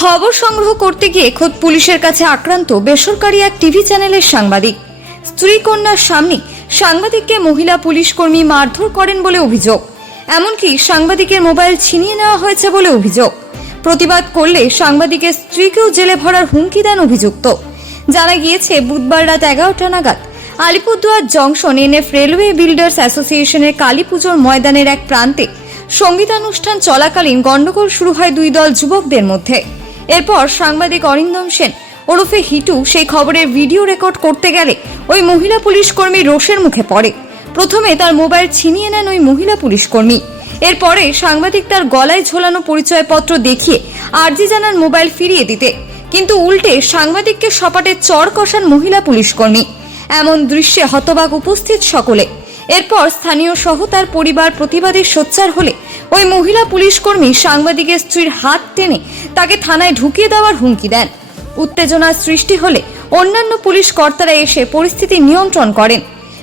খবর সংগ্রহ করতে গিয়ে খোদ পুলিশের কাছে আক্রান্ত বেসরকারি এক টিভি চ্যানেলের সাংবাদিক। স্ত্রী কন্যার সামনে সাংবাদিককে মহিলা পুলিশ কর্মী মারধর করেন বলে অভিযোগ। এমনকি সাংবাদিকের মোবাইল ছিনিয়ে নেওয়া হয়েছে বলে অভিযোগ। প্রতিবাদ করলে সাংবাদিকের স্ত্রীকেও জেলে ভরার হুমকি দেন অভিযুক্ত। জানা গিয়েছে, বুধবার রাত এগারোটা নাগাদ Alipurduar junction NF railway builders অ্যাসোসিয়েশনের কালী পুজোর ময়দানের এক প্রান্তে সঙ্গীতানুষ্ঠান চলাকালীন গণ্ডগোল শুরু হয় দুই দল যুবকদের মধ্যে। এরপর সাংবাদিক অরিন্দম সেন ওরফে হিটু সেই খবরের ভিডিও রেকর্ড করতে গেলে ওই মহিলা পুলিশ কর্মী রোষের মুখে পড়ে। প্রথমে তার মোবাইল ছিনিয়ে নেন ওই মহিলা পুলিশ কর্মী। এরপরে সাংবাদিক তার গলায় ঝোলানো পরিচয়পত্র দেখিয়ে আর্জি জানান মোবাইল ফিরিয়ে দিতে। কিন্তু উল্টে সাংবাদিককে সপাটে চর কষান মহিলা পুলিশ কর্মী। এমন দৃশ্যে হতবাক উপস্থিত সকলে। এরপর স্থানীয় সহ তার পরিবার প্রতিবাদে সোচ্চার হলে ওই মহিলা পুলিশ কর্মী সাংবাদিকের স্ত্রীর হাত টেনে তাকে থানায় ঢুকিয়ে দেওয়ার হুমকি দেন। উত্তেজনার সৃষ্টি হলে অন্যান্য পুলিশ কর্তারা এসে পরিস্থিতি নিয়ন্ত্রণ করেন।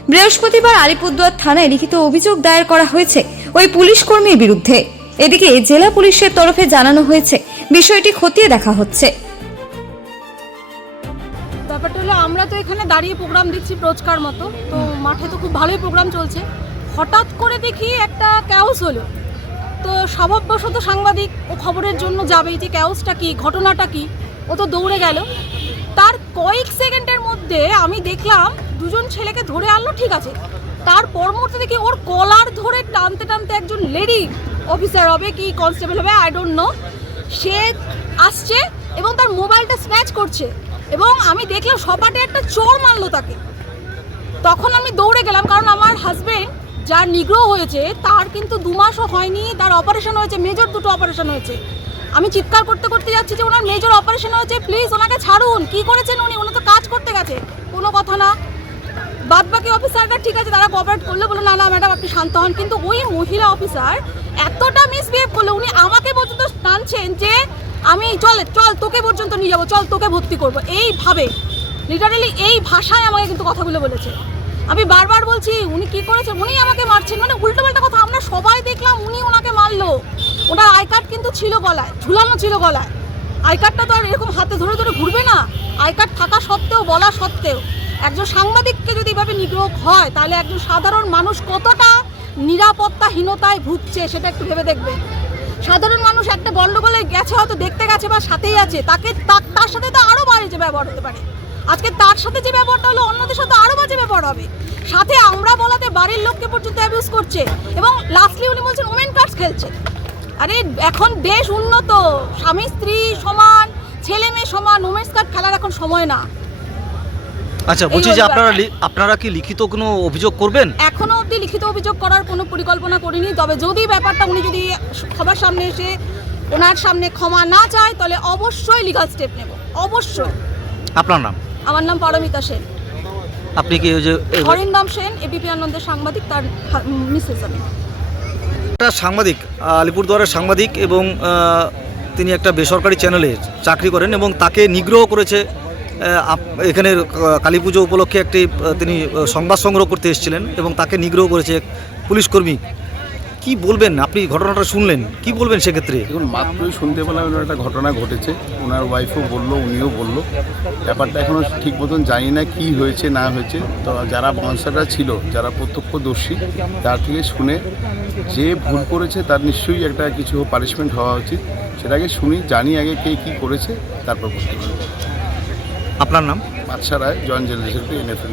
বৃহস্পতিবার আলিপুরদুয়ার থানায় লিখিত অভিযোগ দায়ের করা হয়েছে ওই পুলিশ কর্মীর বিরুদ্ধে। এদিকে জেলা পুলিশের তরফে জানানো হয়েছে, বিষয়টি খতিয়ে দেখা হচ্ছে। হলো আমরা তো এখানে দাঁড়িয়ে প্রোগ্রাম দিচ্ছি রোজকার মতো, তো মাঠে তো খুব ভালোই প্রোগ্রাম চলছে। হঠাৎ করে দেখি একটা ক্যাওস হলো। তো স্বভাববশত সাংবাদিক ও খবরের জন্য যাবেই যে ক্যাওসটা কি, ঘটনাটা কি, ও তো দৌড়ে গেল। তার কয়েক সেকেন্ডের মধ্যে আমি দেখলাম দুজন ছেলেকে ধরে আনলো, ঠিক আছে। তার পর মুহূর্তে দেখি ওর কলার ধরে টানতে টানতে একজন লেডি অফিসার হবে কি কনস্টেবল হবে আই ডোন্ট নো সে আসছে এবং তার মোবাইলটা স্ন্যাচ করছে। এবং আমি দেখলাম সপাটে একটা চোর মারলো তাকে। তখন আমি দৌড়ে গেলাম, কারণ আমার হাজবেন্ড যার নিগ্রহ হয়েছে, তার কিন্তু দু মাসও হয়নি, তার অপারেশন হয়েছে মেজর দুটো অপারেশন হয়েছে। আমি চিৎকার করতে করতে যাচ্ছি যে ওনার মেজর অপারেশন হয়েছে প্লিজ ওনাকে ছাড়ুন। কি করেছেন উনি? উনি তো কাজ করতে গেছে। কোনো কথা না। বাদ বাকি অফিসাররা ঠিক আছে, তারা কোঅপারেট করল বলে না না ম্যাডাম আপনি শান্ত হন। কিন্তু ওই মহিলা অফিসার এতটা মিসবিহেভ করল, উনি আমাকে পর্যন্ত টানছেন যে আমি, চল চল, তোকে পর্যন্ত নিয়ে যাব, চল, তোকে ভর্তি করব। এইভাবে লিটারালি এই ভাষায় আমাকে কিন্তু কথাগুলো বলেছে। আমি বারবার বলছি, উনি কি করেছেন উনি আমাকে মারছেন মানে উল্টোপাল্টা কথা, আমরা সবাই দেখলাম উনি ওনাকে মারলো। ওনার আই কার্ড কিন্তু ছিল গলায়, ঝুলানো ছিল গলায়। আই কার্ডটা তো আর এরকম হাতে ধরে ধরে ঘুরবে না। আই কার্ড থাকা সত্ত্বেও, বলা সত্ত্বেও, একজন সাংবাদিককে যদি এভাবে নিগ্রহ হয়, তাহলে একজন সাধারণ মানুষ কতটা নিরাপত্তাহীনতায় ভুগছে, সেটা একটু ভেবে দেখবে। সাধারণ মানুষ একটা গন্ডগোলে গেছে হয়তো দেখতে গেছে বা সাথেই আছে। তাকে তার সাথে তো আরও বাজে ব্যবহার হতে পারে। আজকে তার সাথে যে ব্যবহারটা হলো অন্যদের সাথে আরও বাজে ব্যবহার হবে। সাথে আমরা বলাতে বাড়ির লোককে পর্যন্ত অ্যাবিউজ করছে। এবং লাস্টলি উনি বলছেন ওমেন কার্ডস খেলছে। আরে এখন দেশ উন্নত। স্বামী স্ত্রী সমান ছেলে মেয়ে সমান ওমেন্স কার্ড খেলার এখন সময় না। আচ্ছা বলছি যে আপনারা আপনারা কি লিখিত কোনো অভিযোগ করবেন? এখনও অবধি লিখিত অভিযোগ করার কোনো পরিকল্পনা করিনি। তবে যদি ব্যাপারটা উনি যদি সবার সামনে এসে ওনার সামনে ক্ষমা না চায় তাহলে অবশ্যই লিগাল স্টেপ নেব। অবশ্যই। আপনার নাম? আমার নাম পারমিতা সেন। আপনি কি ওই যে হরিন্দম সেন এবিপি আনন্দের সাংবাদিক তার মিসেস আমি একটা সাংবাদিক আলিপুরদুয়ারের সাংবাদিক এবং তিনি একটা বেসরকারি চ্যানেলে চাকরি করেন এবং তাকে নিগ্রহ করেছে এখানে কালী পুজো উপলক্ষে একটি তিনি সংবাদ সংগ্রহ করতে এসেছিলেন এবং তাকে নিগ্রহ করেছে এক পুলিশকর্মী কি বলবেন? আপনি ঘটনাটা শুনলেন। কি বলবেন সেক্ষেত্রে? দেখুন, মাত্রই শুনতে পেলাম একটা ঘটনা ঘটেছে। ওনার ওয়াইফও বলল, উনিও বলল। ব্যাপারটা এখনও ঠিক মতন জানি না কি হয়েছে, না হয়েছে। তো যারা বাউন্সাররা ছিল, যারা প্রত্যক্ষদর্শী, তার থেকে শুনে যে ভুল করেছে, তার নিশ্চয়ই একটা কিছু পানিশমেন্ট হওয়া উচিত। সেটাকে শুনি, জানি আগে কে কী করেছে, তারপর পারব। আপনার নাম? Badsha Roy joint general secretary NFL